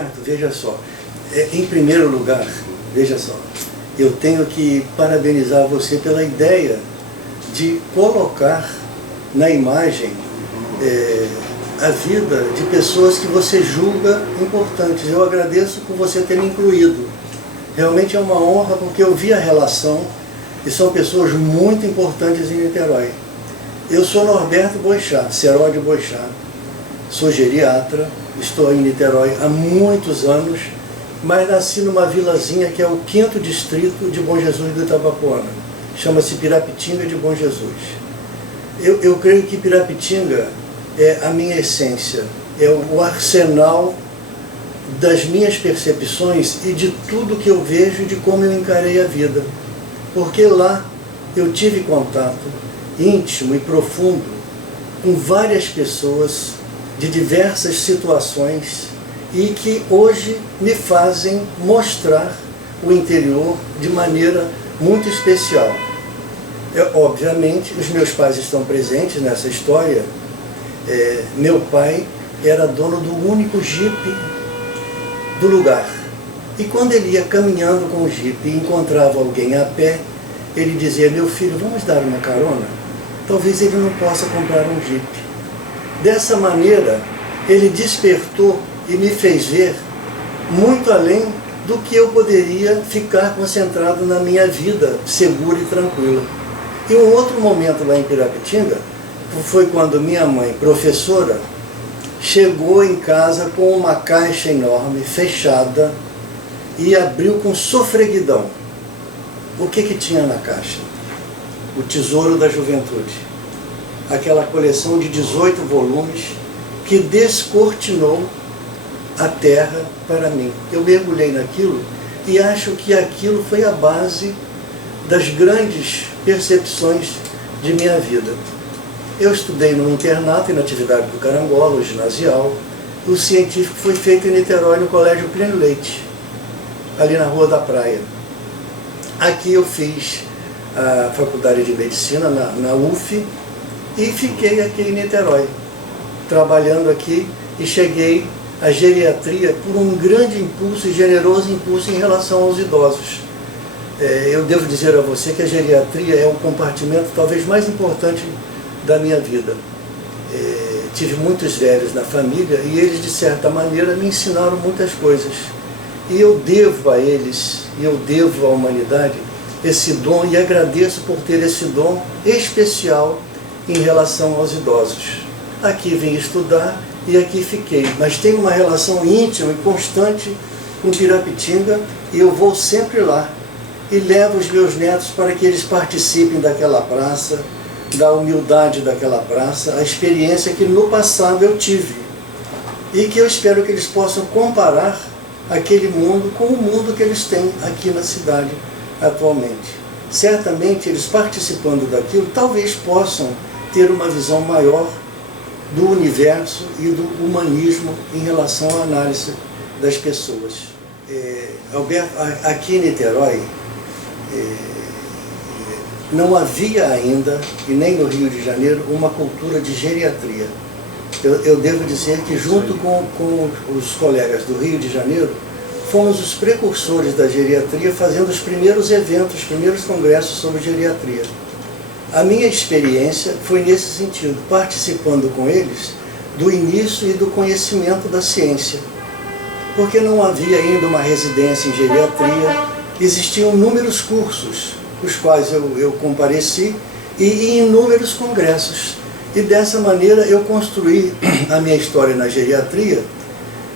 Alberto, veja só, em primeiro lugar, veja só, eu tenho que parabenizar você pela ideia de colocar na imagem a vida de pessoas que você julga importantes. Eu agradeço por você ter me incluído. Realmente é uma honra, porque eu vi a relação e são pessoas muito importantes em Niterói. Eu sou Norberto Boixá, Seródio Boixá, sou geriatra, estou em Niterói há muitos anos, mas nasci numa vilazinha que é o 5º distrito de Bom Jesus do Itabapoana. Chama-se Pirapitinga de Bom Jesus. Eu creio que Pirapitinga é a minha essência, é o arsenal das minhas percepções e de tudo que eu vejo e de como eu encarei a vida. Porque lá eu tive contato íntimo e profundo com várias pessoas de diversas situações e que hoje me fazem mostrar o interior de maneira muito especial. Obviamente, os meus pais estão presentes nessa história. Meu pai era dono do único jipe do lugar. E quando ele ia caminhando com o jipe e encontrava alguém a pé, ele dizia: meu filho, vamos dar uma carona? Talvez ele não possa comprar um jipe. Dessa maneira, ele despertou e me fez ver muito além do que eu poderia ficar concentrado na minha vida segura e tranquila. E um outro momento lá em Pirapitinga foi quando minha mãe, professora, chegou em casa com uma caixa enorme, fechada, e abriu com sofreguidão. O que tinha na caixa? O Tesouro da Juventude. Aquela coleção de 18 volumes que descortinou a terra para mim. Eu mergulhei naquilo e acho que aquilo foi a base das grandes percepções de minha vida. Eu estudei no internato, na atividade do Carangola, o ginasial. O científico foi feito em Niterói, no Colégio Plínio Leite, ali na Rua da Praia. Aqui eu fiz a faculdade de medicina na UF e fiquei aqui em Niterói, trabalhando aqui, e cheguei à geriatria por um grande impulso e generoso impulso em relação aos idosos. Eu devo dizer a você que a geriatria é o compartimento talvez mais importante da minha vida. Tive muitos velhos na família e eles, de certa maneira, me ensinaram muitas coisas. E eu devo a eles, e eu devo à humanidade, esse dom, e agradeço por ter esse dom especial em relação aos idosos. Aqui vim estudar e aqui fiquei, mas tenho uma relação íntima e constante com Pirapitinga e eu vou sempre lá. E levo os meus netos para que eles participem daquela praça, da humildade daquela praça, a experiência que no passado eu tive. E que eu espero que eles possam comparar aquele mundo com o mundo que eles têm aqui na cidade atualmente. Certamente eles, participando daquilo, talvez possam ter uma visão maior do universo e do humanismo em relação à análise das pessoas. Alberto, aqui em Niterói, não havia ainda, e nem no Rio de Janeiro, uma cultura de geriatria. Eu devo dizer que, junto com os colegas do Rio de Janeiro, fomos os precursores da geriatria, fazendo os primeiros eventos, os primeiros congressos sobre geriatria. A minha experiência foi nesse sentido, participando com eles do início e do conhecimento da ciência. Porque não havia ainda uma residência em geriatria, existiam inúmeros cursos, os quais eu compareci, e inúmeros congressos. E dessa maneira eu construí a minha história na geriatria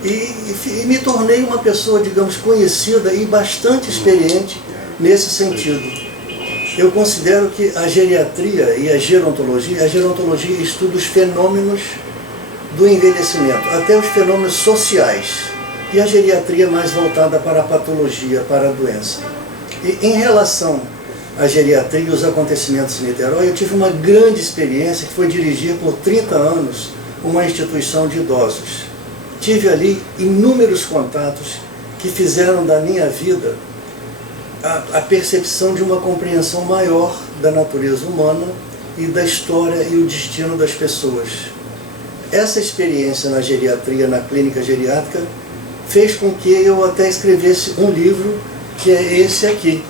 e me tornei uma pessoa, digamos, conhecida e bastante experiente nesse sentido. Eu considero que a geriatria e a gerontologia estuda os fenômenos do envelhecimento, até os fenômenos sociais, e a geriatria mais voltada para a patologia, para a doença. E em relação à geriatria e os acontecimentos em Niterói, eu tive uma grande experiência que foi dirigir por 30 anos uma instituição de idosos. Tive ali inúmeros contatos que fizeram da minha vida a percepção de uma compreensão maior da natureza humana e da história e o destino das pessoas. Essa experiência na geriatria, na clínica geriátrica, fez com que eu até escrevesse um livro, que é esse aqui,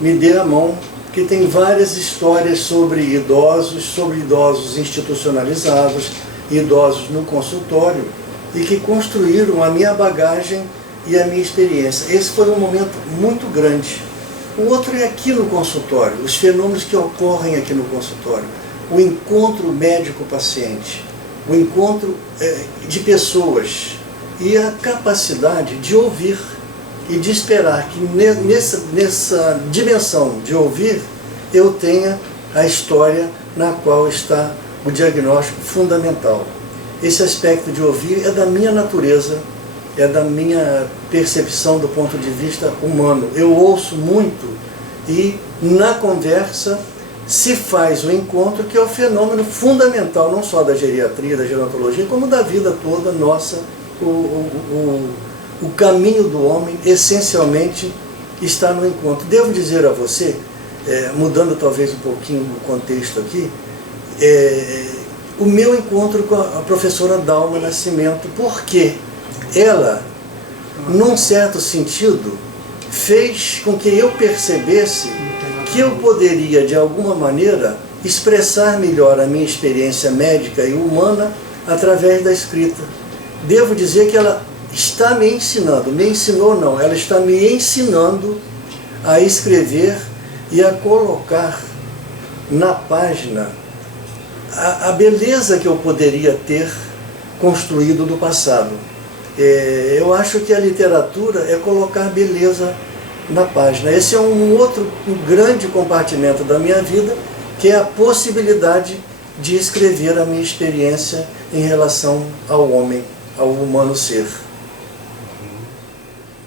Me Dê a Mão, que tem várias histórias sobre idosos institucionalizados, idosos no consultório, e que construíram a minha bagagem e a minha experiência. Esse foi um momento muito grande. O outro é aqui no consultório, os fenômenos que ocorrem aqui no consultório. O encontro médico-paciente, o encontro de pessoas e a capacidade de ouvir e de esperar que nessa dimensão de ouvir eu tenha a história na qual está o diagnóstico fundamental. Esse aspecto de ouvir é da minha natureza, é da minha percepção do ponto de vista humano. Eu ouço muito e na conversa se faz o encontro, que é o fenômeno fundamental, não só da geriatria, da gerontologia, como da vida toda nossa. O caminho do homem, essencialmente, está no encontro. Devo dizer a você, mudando talvez um pouquinho o contexto aqui, o meu encontro com a professora Dalma Nascimento, porque ela, num certo sentido, fez com que eu percebesse que eu poderia, de alguma maneira, expressar melhor a minha experiência médica e humana através da escrita. Devo dizer que ela está me ensinando, me ensinou não, ela está me ensinando a escrever e a colocar na página a beleza que eu poderia ter construído do passado. Eu acho que a literatura é colocar beleza na página. Esse é um grande compartimento da minha vida, que é a possibilidade de escrever a minha experiência em relação ao homem, ao humano ser.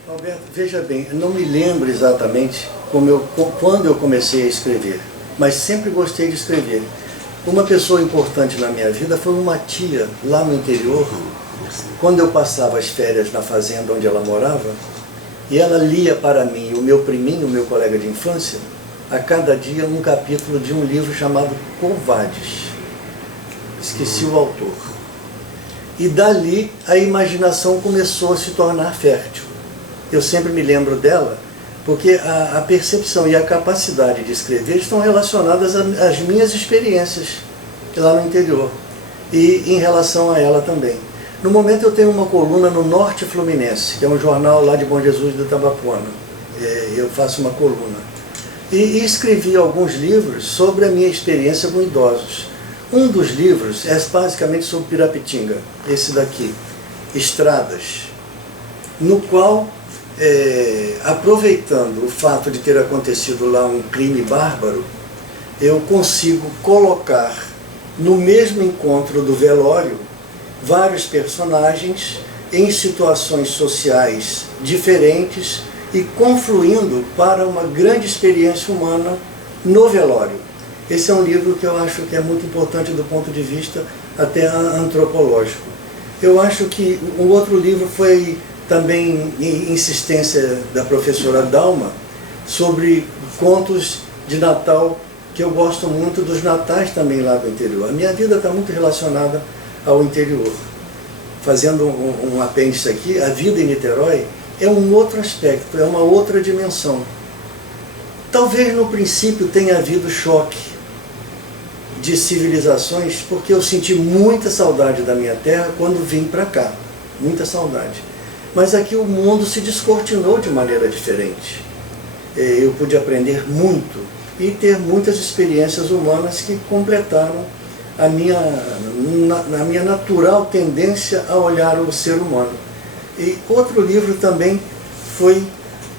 Alberto, veja bem, eu não me lembro exatamente quando eu comecei a escrever, mas sempre gostei de escrever. Uma pessoa importante na minha vida foi uma tia lá no interior, quando eu passava as férias na fazenda onde ela morava, e ela lia para mim, o meu priminho, o meu colega de infância, a cada dia um capítulo de um livro chamado Covardes. Esqueci o autor. E dali a imaginação começou a se tornar fértil. Eu sempre me lembro dela, porque a percepção e a capacidade de escrever estão relacionadas às minhas experiências lá no interior, e em relação a ela também. No momento eu tenho uma coluna no Norte Fluminense, que é um jornal lá de Bom Jesus do Itabapuana. Eu faço uma coluna. E escrevi alguns livros sobre a minha experiência com idosos. Um dos livros é basicamente sobre Pirapitinga, esse daqui, Estradas, no qual, aproveitando o fato de ter acontecido lá um crime bárbaro, eu consigo colocar no mesmo encontro do velório vários personagens em situações sociais diferentes e confluindo para uma grande experiência humana no velório. Esse é um livro que eu acho que é muito importante do ponto de vista até antropológico. Eu acho que um outro livro foi também insistência da professora Dalma sobre contos de Natal, que eu gosto muito dos natais também lá do interior. A minha vida está muito relacionada ao interior. Fazendo um apêndice aqui, a vida em Niterói é um outro aspecto, é uma outra dimensão. Talvez no princípio tenha havido choque de civilizações, porque eu senti muita saudade da minha terra quando vim para cá, muita saudade. Mas aqui o mundo se descortinou de maneira diferente. Eu pude aprender muito e ter muitas experiências humanas que completaram a minha natural tendência a olhar o ser humano. E outro livro também foi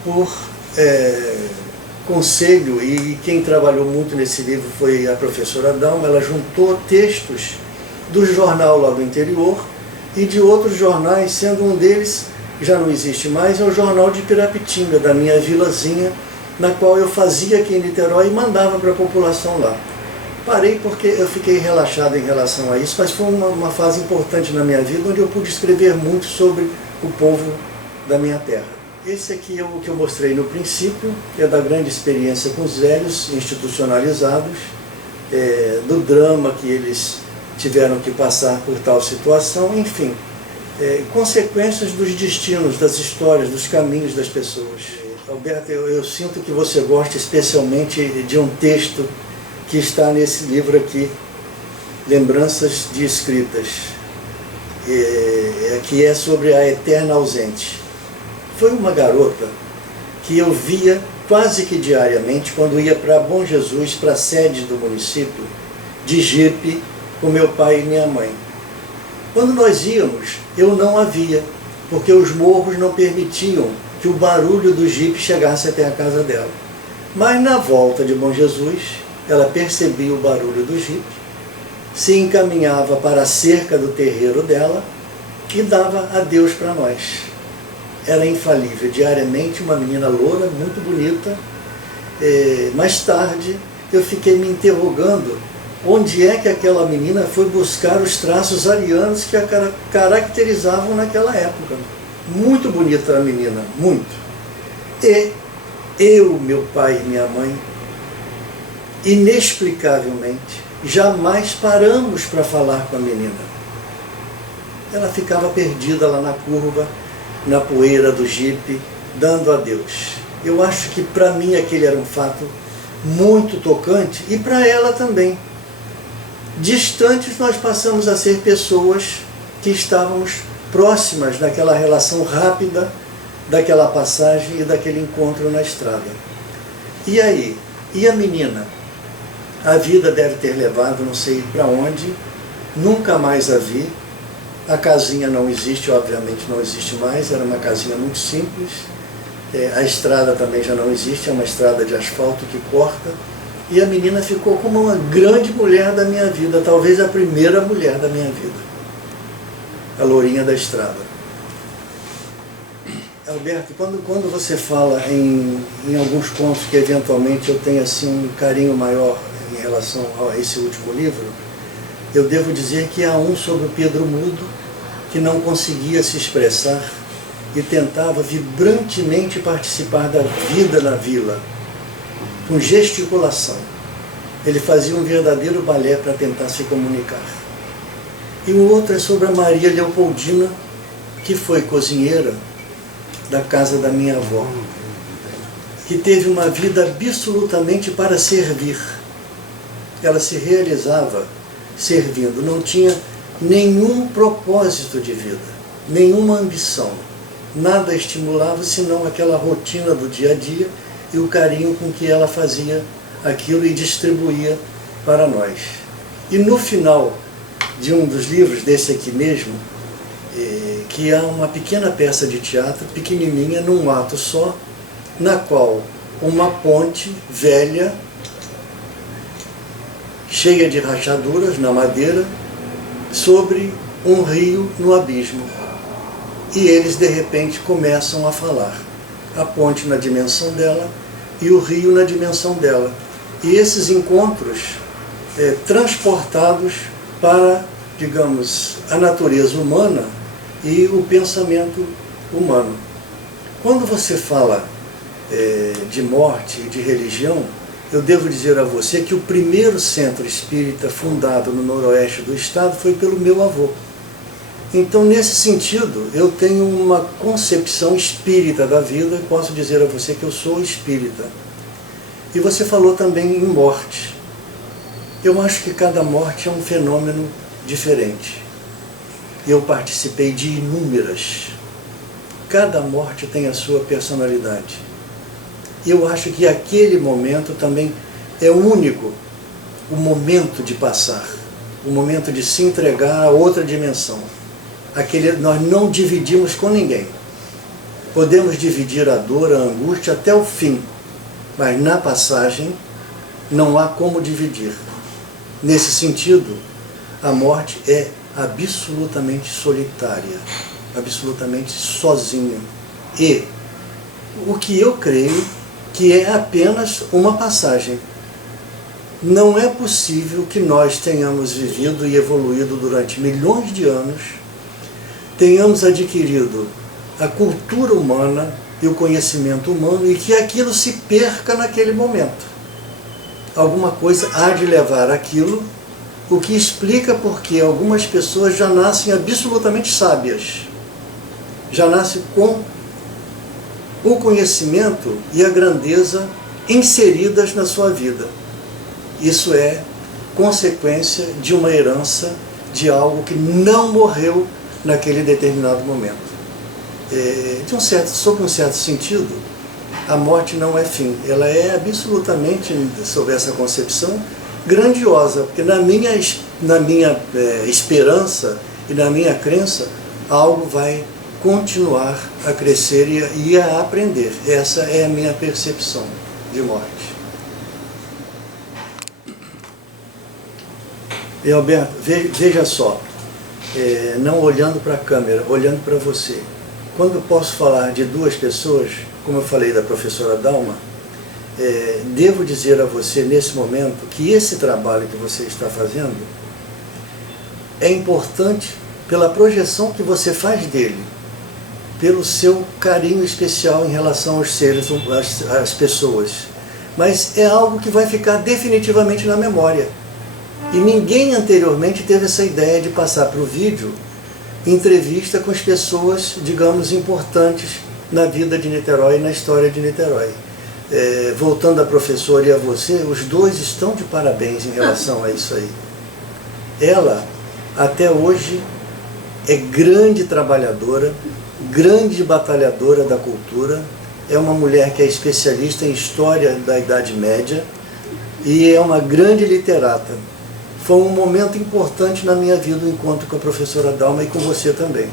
por conselho, e quem trabalhou muito nesse livro foi a professora Dalma. Ela juntou textos do jornal lá do interior e de outros jornais, sendo um deles, já não existe mais, é o jornal de Pirapitinga, da minha vilazinha, na qual eu fazia aqui em Niterói e mandava para a população lá. Parei porque eu fiquei relaxado em relação a isso, mas foi uma fase importante na minha vida, onde eu pude escrever muito sobre o povo da minha terra. Esse aqui é o que eu mostrei no princípio, que é da grande experiência com os velhos institucionalizados, do drama que eles tiveram que passar por tal situação, enfim. consequências dos destinos, das histórias, dos caminhos das pessoas. Alberto, eu sinto que você gosta especialmente de um texto que está nesse livro aqui, Lembranças de Escritas, que é sobre a eterna ausente. Foi uma garota que eu via quase que diariamente quando ia para Bom Jesus, para a sede do município, de jipe, com meu pai e minha mãe. Quando nós íamos, eu não a via, porque os morros não permitiam que o barulho do jipe chegasse até a casa dela. Mas na volta de Bom Jesus, ela percebia o barulho do jipe, se encaminhava para a cerca do terreiro dela e dava adeus para nós. Era infalível, diariamente, uma menina loura, muito bonita. Mais tarde, eu fiquei me interrogando onde é que aquela menina foi buscar os traços arianos que a caracterizavam naquela época. Muito bonita a menina, muito. E eu, meu pai e minha mãe, inexplicavelmente, jamais paramos para falar com a menina. Ela ficava perdida lá na curva, na poeira do jipe, dando adeus. Eu acho que para mim aquele era um fato muito tocante e para ela também. Distantes, nós passamos a ser pessoas que estávamos próximas daquela relação rápida, daquela passagem e daquele encontro na estrada. E aí? E a menina? A vida deve ter levado não sei para onde, nunca mais a vi. A casinha não existe, obviamente não existe mais, era uma casinha muito simples. A estrada também já não existe, é uma estrada de asfalto que corta. E a menina ficou como uma grande mulher da minha vida, talvez a primeira mulher da minha vida. A lourinha da estrada. Alberto, quando você fala em alguns contos que eventualmente eu tenho assim, um carinho maior em relação a esse último livro, eu devo dizer que há um sobre o Pedro Mudo, que não conseguia se expressar e tentava vibrantemente participar da vida na vila, com gesticulação. Ele fazia um verdadeiro balé para tentar se comunicar. E o outro é sobre a Maria Leopoldina, que foi cozinheira da casa da minha avó, que teve uma vida absolutamente para servir. Ela se realizava servindo, não tinha nenhum propósito de vida, nenhuma ambição. Nada estimulava senão aquela rotina do dia a dia e o carinho com que ela fazia aquilo e distribuía para nós. E no final de um dos livros, desse aqui mesmo, que há uma pequena peça de teatro, pequenininha, num ato só, na qual uma ponte velha, cheia de rachaduras na madeira, sobre um rio no abismo. E eles, de repente, começam a falar. A ponte na dimensão dela e o rio na dimensão dela. E esses encontros transportados para, digamos, a natureza humana e o pensamento humano. Quando você fala de morte e de religião, eu devo dizer a você que o primeiro centro espírita fundado no noroeste do estado foi pelo meu avô. Então, nesse sentido, eu tenho uma concepção espírita da vida e posso dizer a você que eu sou espírita. E você falou também em morte. Eu acho que cada morte é um fenômeno diferente. Eu participei de inúmeras. Cada morte tem a sua personalidade. Eu acho que aquele momento também é único, o momento de passar, o momento de se entregar a outra dimensão. Nós não dividimos com ninguém. Podemos dividir a dor, a angústia até o fim, mas na passagem não há como dividir. Nesse sentido, a morte é absolutamente solitária, absolutamente sozinha. E o que eu creio que é apenas uma passagem. Não é possível que nós tenhamos vivido e evoluído durante milhões de anos, tenhamos adquirido a cultura humana e o conhecimento humano e que aquilo se perca naquele momento. Alguma coisa há de levar aquilo, o que explica porque algumas pessoas já nascem absolutamente sábias. já nasce com o conhecimento e a grandeza inseridas na sua vida. Isso é consequência de uma herança de algo que não morreu naquele determinado momento. Sob um certo sentido, a morte não é fim. Ela é absolutamente, sob essa concepção, grandiosa, porque na minha esperança e na minha crença, algo vai continuar a crescer e a aprender. Essa é a minha percepção de morte. E Alberto, veja só, não olhando para a câmera, olhando para você. Quando eu posso falar de duas pessoas, como eu falei da professora Dalma, devo dizer a você nesse momento que esse trabalho que você está fazendo é importante pela projeção que você faz dele, pelo seu carinho especial em relação aos seres, às pessoas. Mas é algo que vai ficar definitivamente na memória. E ninguém anteriormente teve essa ideia de passar para o vídeo entrevista com as pessoas, digamos, importantes na vida de Niterói e na história de Niterói. Voltando à professora e a você, os dois estão de parabéns em relação a isso aí. Ela, até hoje, é grande trabalhadora, grande batalhadora da cultura, é uma mulher que é especialista em história da Idade Média e é uma grande literata. Foi um momento importante na minha vida, o encontro com a professora Dalma e com você também.